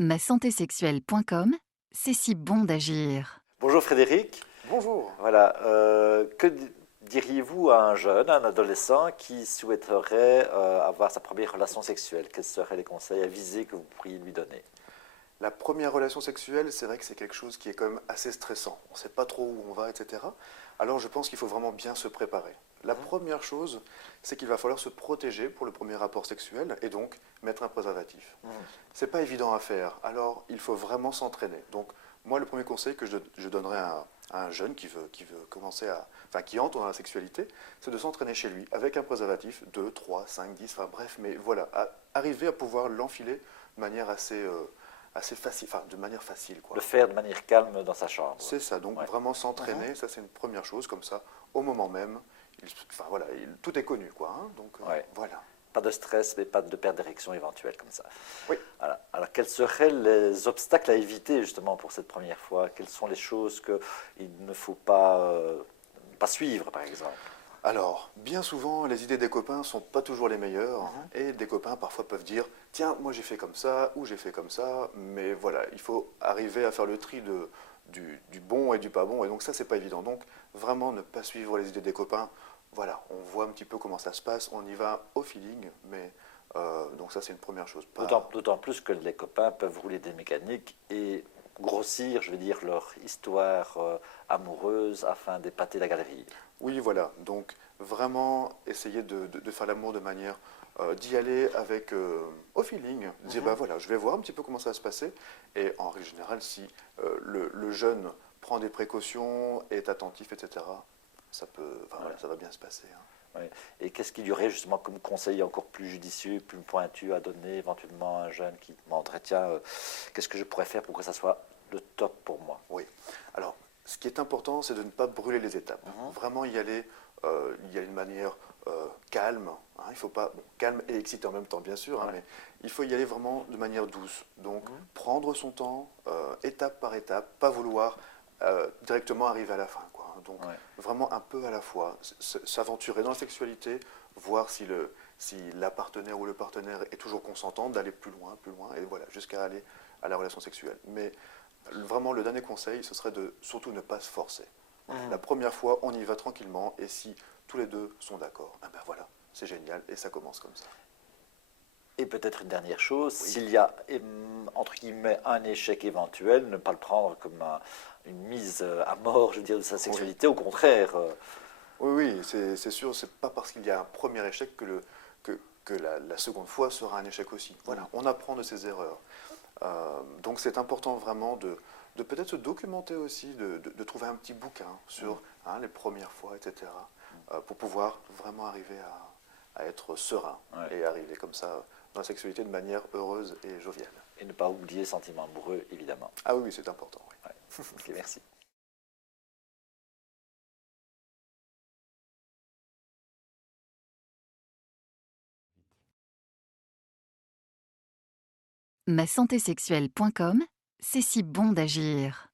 Masantésexuelle.com, c'est si bon d'agir. Bonjour Frédéric. Bonjour. Voilà, diriez-vous à un jeune, un adolescent qui souhaiterait avoir sa première relation sexuelle? Quels seraient les conseils avisés que vous pourriez lui donner? La première relation sexuelle, c'est vrai que c'est quelque chose qui est quand même assez stressant. On ne sait pas trop où on va, etc. Alors je pense qu'il faut vraiment bien se préparer. La première chose, c'est qu'il va falloir se protéger pour le premier rapport sexuel et donc mettre un préservatif. C'est pas évident à faire, alors il faut vraiment s'entraîner. Donc moi, le premier conseil que je donnerais à un jeune qui veut commencer enfin qui entre dans la sexualité, c'est de s'entraîner chez lui avec un préservatif 2, 3, 5, 10, enfin bref, mais voilà, arriver à pouvoir l'enfiler de manière assez facile, enfin de manière facile quoi. Le faire de manière calme dans sa chambre. C'est ça, donc Ouais. vraiment s'entraîner, ça c'est une première chose, comme ça, au moment même, enfin voilà, tout est connu quoi, hein, donc Ouais. voilà. Pas de stress, mais pas de perte d'érection éventuelle comme ça. Oui. Voilà. Alors, quels seraient les obstacles à éviter justement pour cette première fois? Quelles sont les choses qu'il ne faut pas suivre, par exemple? Alors, bien souvent, les idées des copains sont pas toujours les meilleures, et des copains parfois peuvent dire, tiens, moi j'ai fait comme ça, ou j'ai fait comme ça, mais voilà, il faut arriver à faire le tri du bon et du pas bon, et donc ça c'est pas évident. Donc vraiment ne pas suivre les idées des copains, voilà, on voit un petit peu comment ça se passe, on y va au feeling, mais donc ça c'est une première chose. D'autant plus que les copains peuvent rouler des mécaniques et grossir, je veux dire, leur histoire amoureuse afin d'épater la galerie. Oui, voilà. Donc, vraiment essayer de faire l'amour de manière d'y aller avec au feeling, dire bah voilà, je vais voir un petit peu comment ça va se passer. Et en règle générale, si le jeune prend des précautions, est attentif, etc., enfin, voilà, ça va bien se passer, hein. Ouais. Et qu'est-ce qu'il y aurait justement comme conseil encore plus judicieux, plus pointu à donner éventuellement à un jeune qui demanderait tiens, qu'est-ce que je pourrais faire pour que ça soit le top pour moi? Oui. Alors, ce qui est important, c'est de ne pas brûler les étapes. Vraiment y aller de manière calme. Hein. Il faut pas, bon, calme et excité en même temps, bien sûr, hein, Ouais. mais il faut y aller vraiment de manière douce. Donc, prendre son temps, étape par étape, pas vouloir directement arriver à la fin, quoi. Donc, Ouais. vraiment un peu à la fois, s'aventurer dans la sexualité, voir si la partenaire ou le partenaire est toujours consentant, d'aller plus loin, et voilà, jusqu'à aller à la relation sexuelle. Mais vraiment, le dernier conseil, ce serait de surtout ne pas se forcer. La première fois, on y va tranquillement, et si tous les deux sont d'accord, eh ben voilà, c'est génial, et ça commence comme ça. Et peut-être une dernière chose, Oui. s'il y a entre guillemets un échec éventuel, ne pas le prendre comme une mise à mort, je veux dire, de sa sexualité, au contraire. Oui, oui, c'est sûr, c'est pas parce qu'il y a un premier échec que la seconde fois sera un échec aussi. Voilà, on apprend de ses erreurs. Donc c'est important vraiment de peut-être se documenter aussi, de trouver un petit bouquin sur hein, les premières fois, etc., pour pouvoir vraiment arriver à être serein Ouais. et arriver comme ça dans la sexualité de manière heureuse et joviale. Et ne pas oublier le sentiment amoureux, évidemment. Ah oui, oui, c'est important. Oui. Ouais. Ok, merci. Masantésexuelle.com, c'est si bon d'agir.